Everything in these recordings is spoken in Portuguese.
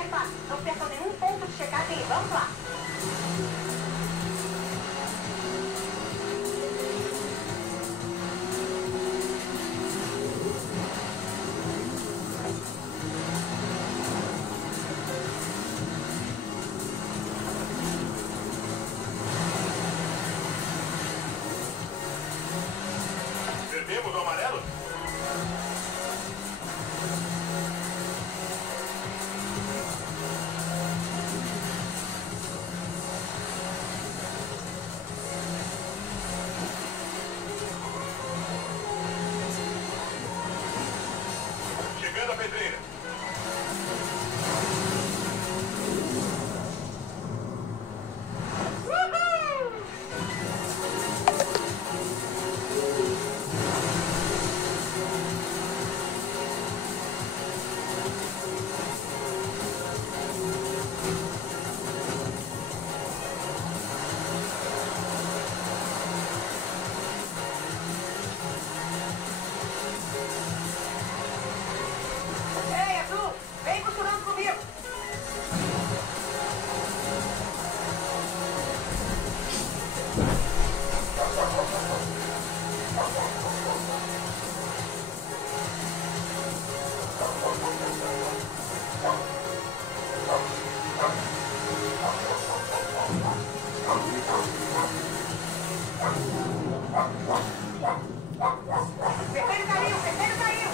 ser fácil. Não percam nenhum ponto de checagem e vamos lá. Perdemos o amarelo? Chegando a pedreira. Ei, Azul, vem costurando comigo. Vermelho caiu, vermelho caiu.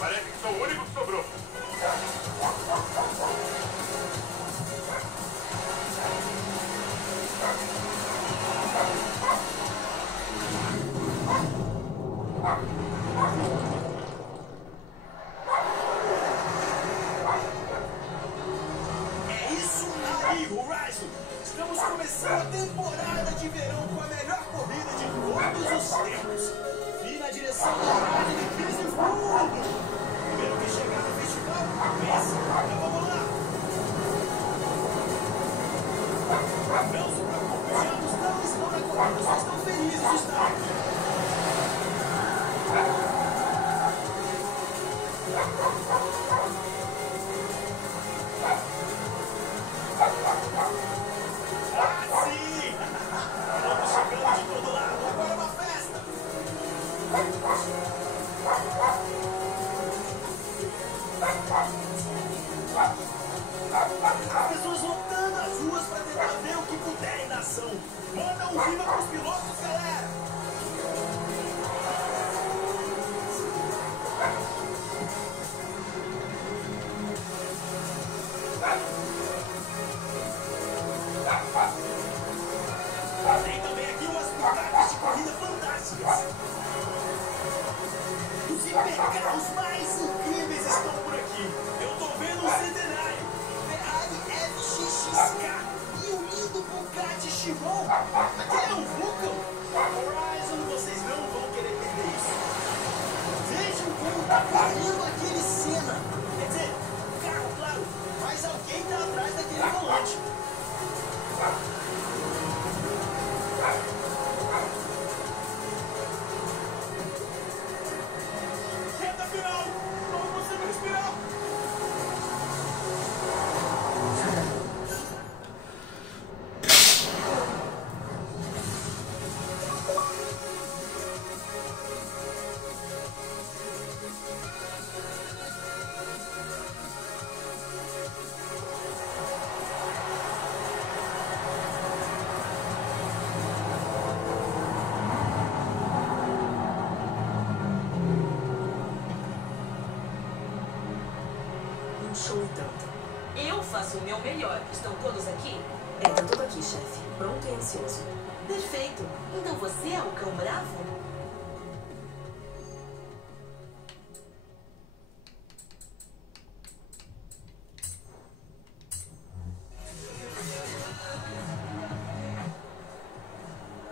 Parece que sou o único que sobrou. É isso aí, Horizon! Estamos começando a temporada de verão com a melhor corrida de todos os tempos. Vi na direção da rádio de Crise Fundo. Primeiro que chegar no festival, vence. Então vamos lá! Não se preocupe, os jogos não estão na corrida, só estão felizes de estar. Ah, sim! Vamos chegando de todo lado, agora é uma festa! Pessoas lotando as ruas para tentar ver o que puderem na ação. Manda um viva pros pilotos, galera! Tem também aqui umas picadas de corrida fantásticas. Os hipercarros mais incríveis estão por aqui. Eu tô vendo um centenário, Ferrari FXXK e o lindo Bugatti Chiron. Aquele é um Vulcan. Horizon, vocês não vão querer perder isso. Vejam como tá correndo aquele Senna. Quer dizer, carro, claro, mas alguém tá atrás daquele volante. Reta final! Não consigo respirar! Um show e tanto. Eu faço o meu melhor. Estão todos aqui? Tá tudo aqui, chefe. Pronto e ansioso. Perfeito. Então você é o cão bravo?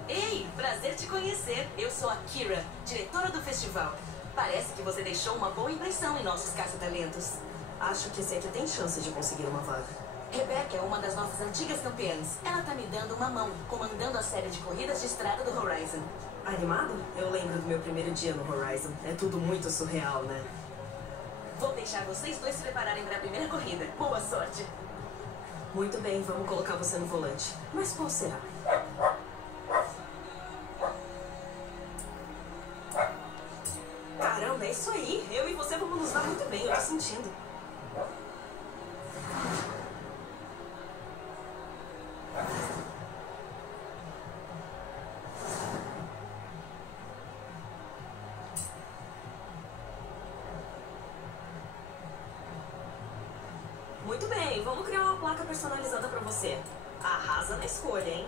Ei, prazer te conhecer. Eu sou a Kira, diretora do festival. Parece que você deixou uma boa impressão em nossos caça-talentos. Acho que esse aqui tem chance de conseguir uma vaga. Rebecca é uma das nossas antigas campeãs. Ela tá me dando uma mão, comandando a série de corridas de estrada do Horizon. Animado? Eu lembro do meu primeiro dia no Horizon. É tudo muito surreal, né? Vou deixar vocês dois se prepararem para a primeira corrida. Boa sorte! Muito bem, vamos colocar você no volante. Mas qual será? Caramba, é isso aí. Eu e você vamos nos dar muito bem, eu tô sentindo. Muito bem, vamos criar uma placa personalizada pra você. Arrasa na escolha, hein?